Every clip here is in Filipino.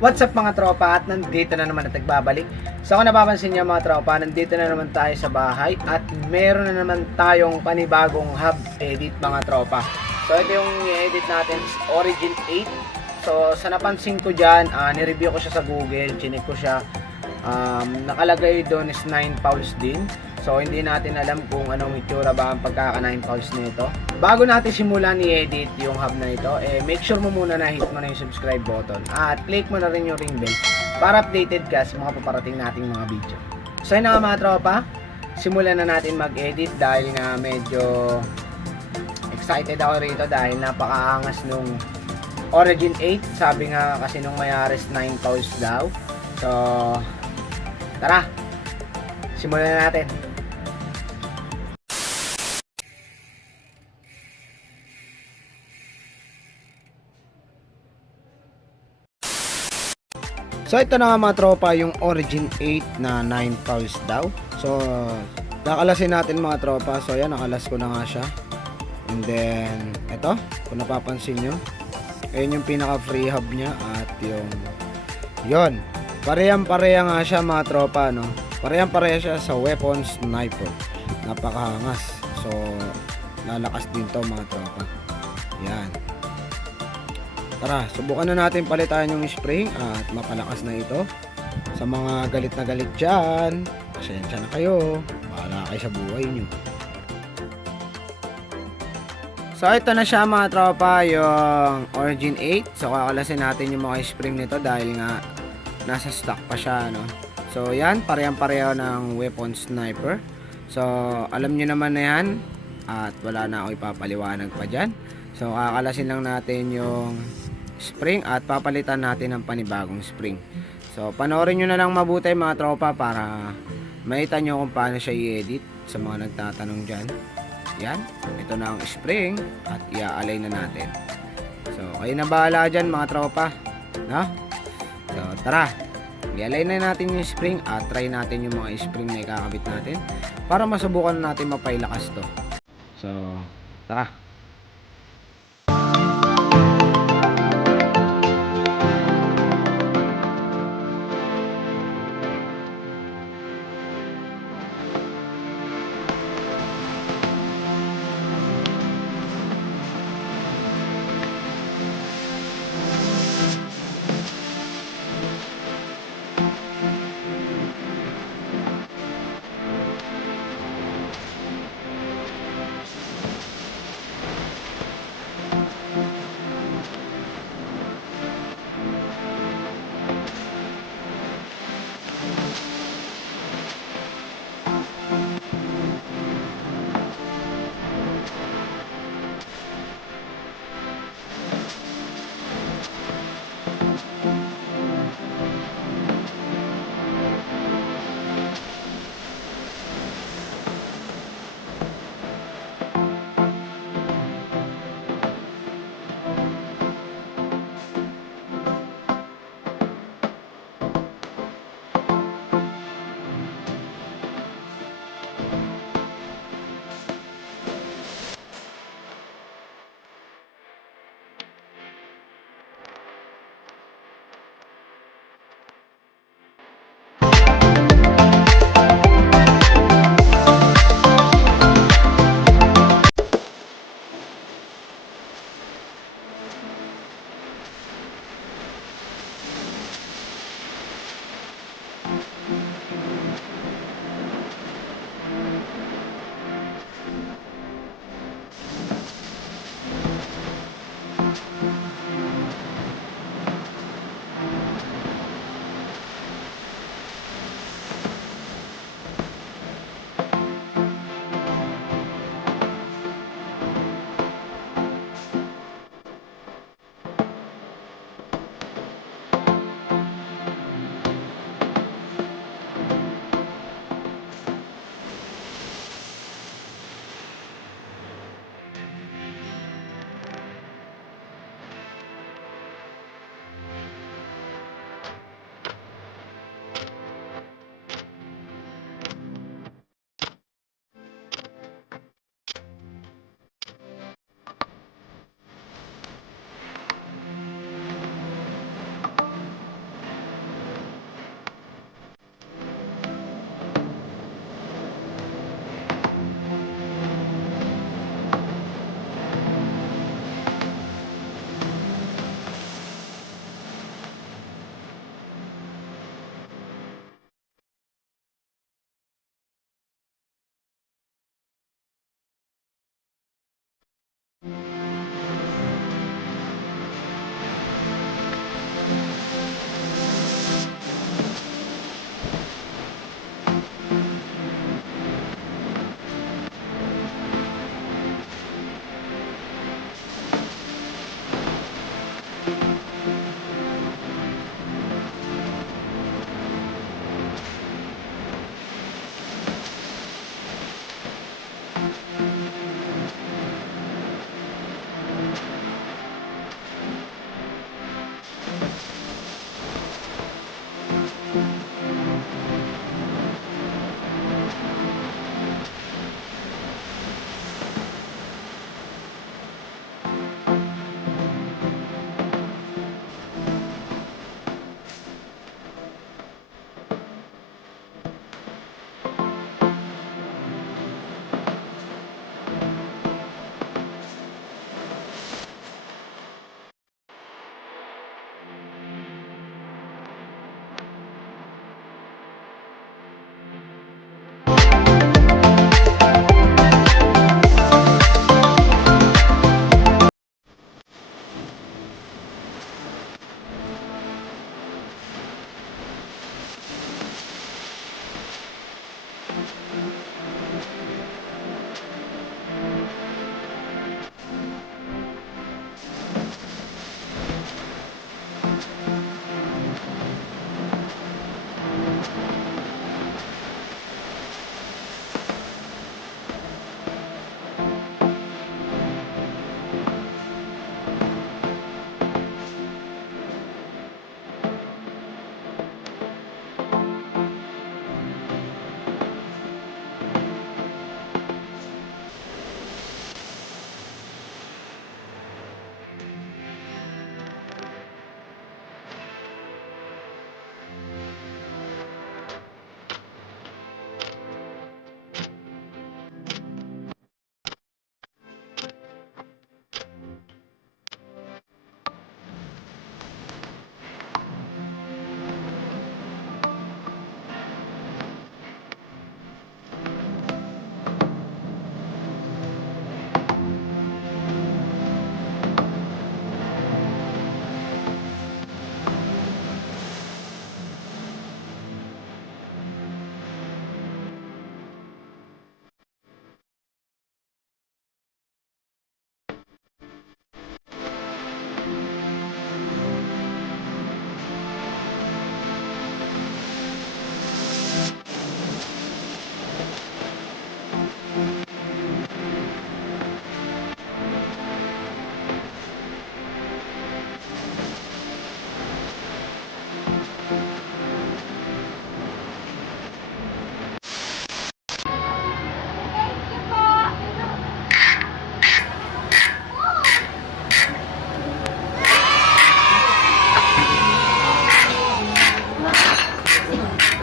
What's up mga tropa, at nandito na naman at nagbabalik. So kung napapansin niyo mga tropa, nandito na naman tayo sa bahay at meron na naman tayong panibagong hub edit mga tropa. So ito yung i-edit natin, Origin 8. So sa napansin ko dyan, nireview ko siya sa Google, chinik ko siya. Nakalagay doon is 9 fouls din. So hindi natin alam kung anong itsura ba ang pagkaka 9 fouls nito. Bago natin simulan i-edit yung hub na ito, make sure mo muna na hit mo na yung subscribe button at click mo na rin yung ring bell para updated ka sa mga paparating nating mga video. So yun na nga mga tropa, simulan na natin mag-edit dahil nga medyo excited ako rito dahil napakaangas nung Origin 8. Sabi nga kasi nung may-aris 9 fouls daw. So tara, simulan na natin. So ito na nga mga tropa yung Origin 8 na 9 fouls daw. So nakalasin natin mga tropa. So yan, nakalas ko na nga siya. And then ito, kung napapansin nyo, ayun yung pinaka free hub nya. At yung yon, parehang-pareha nga siya mga tropa, no? Parehang-pareha siya sa weapon sniper. Napakahangas. So lalakas din to mga tropa. Yan. Tara, subukan na natin palitan yung spring at mapalakas na ito. Sa mga galit na galit dyan, pasensya na kayo. Bahala kayo sa buhay nyo. So ito na siya mga tropa, yung Origin 8. So kakalasin natin yung mga spring nito dahil nga nasa stock pa siya, no? So yan, parehang-pareho ng weapon sniper. So alam nyo naman na yan at wala na ako ipapaliwanag pa dyan. So kakalasin lang natin yung spring at papalitan natin ng panibagong spring. So panoorin nyo na lang mabuti mga tropa para makita nyo kung paano siya i-edit sa mga nagtatanong dyan. Yan, ito na ang spring at i-align na natin. So kayo na bahala dyan mga tropa, no? So tara, i-align na natin yung spring at try natin yung mga spring na ikakabit natin para masubukan natin mapailakas to. So tara.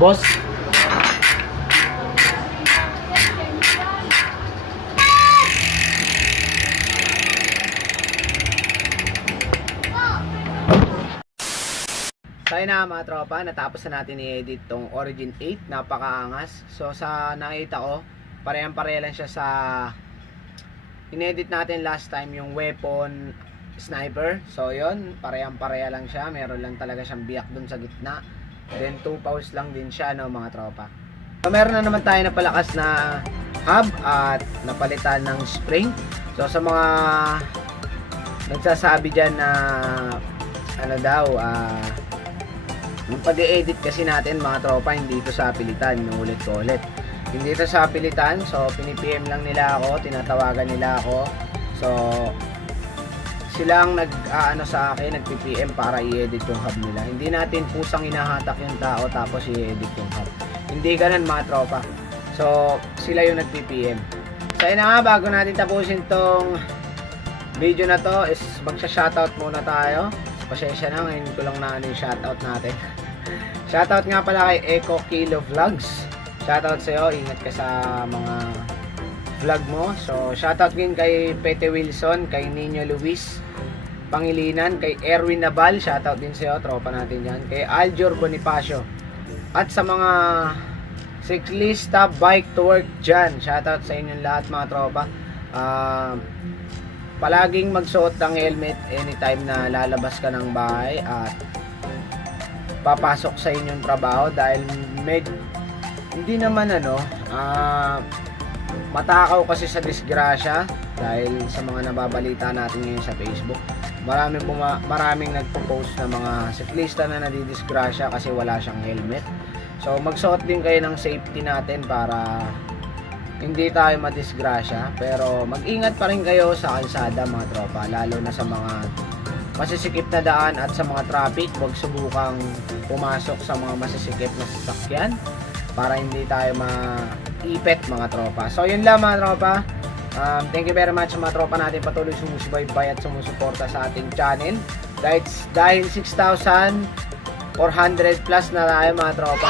boss. So yun na mga tropa, natapos na natin i-edit tong Origin 8, napakaangas. So sa nakita ko, parehang-pareha lang siya sa inedit natin last time, yung weapon sniper. So yun, parehang-pareha lang siya, meron lang talaga siyang biyak dun sa gitna. Then 2 pause lang din siya, no mga tropa. So meron na naman tayo na palakas na hub at napalitan ng spring. So sa mga nagsasabi dyan na ano daw, yung pag-edit kasi natin mga tropa, hindi ito sa pilitan, ulit ko ulit. Hindi ito sa pilitan, so pinipm lang nila ako, tinatawagan nila ako. So silang nag-aano sa akin, nag-PPM para i-edit yung hub nila. Hindi natin pusang hinahatak yung tao tapos i-edit yung hub. Hindi ganun mga tropa. So sila yung nag-PPM. So yun na nga, bago natin tapusin tong video na to is magsha-shoutout muna tayo. Pasensya na, ngayon ko lang na yung shoutout natin. Shoutout nga pala kay Eco Kilo Vlogs. Shoutout sa'yo, ingat ka sa mga vlog mo. So shoutout din kay Pete Wilson, kay Nino Luis Pangilinan, kay Erwin Nabal, shoutout din sa'yo, tropa natin yan. Kay Aljor Bonifacio. At sa mga cyclista, bike to work dyan, shoutout sa inyong lahat mga tropa. Palaging magsuot ng helmet anytime na lalabas ka ng bahay at papasok sa inyong trabaho, dahil hindi naman matakaw kasi sa disgrasya, dahil sa mga nababalita natin ngayon sa Facebook. Maraming nagpo-post na mga siklista na nadidisgrasya kasi wala siyang helmet. So magsuot din kayo ng safety natin para hindi tayo madisgrasya, pero mag-ingat pa rin kayo sa kalsada mga tropa, lalo na sa mga masisikip na daan at sa mga traffic. Huwag subukang pumasok sa mga masisikip na sasakyan para hindi tayo maipit mga tropa. So yun lang mga tropa. Thank you very much sa mga tropa natin patuloy sumusubaybay at sumusuporta sa ating channel. Dahil 6,400 plus na tayo mga tropa.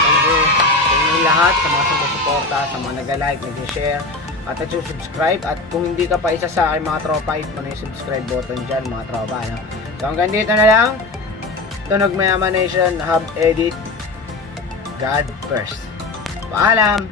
Thank you sa inyong lahat, sa mga sumusuporta, sa mga nag-like, nag-share at nag-subscribe. At kung hindi ka pa isa sa aking mga tropa, hit mo na yung subscribe button dyan mga tropa, no? So hanggang dito na lang. Tunog Mayaman Nation Hub Edit. God first. Paalam!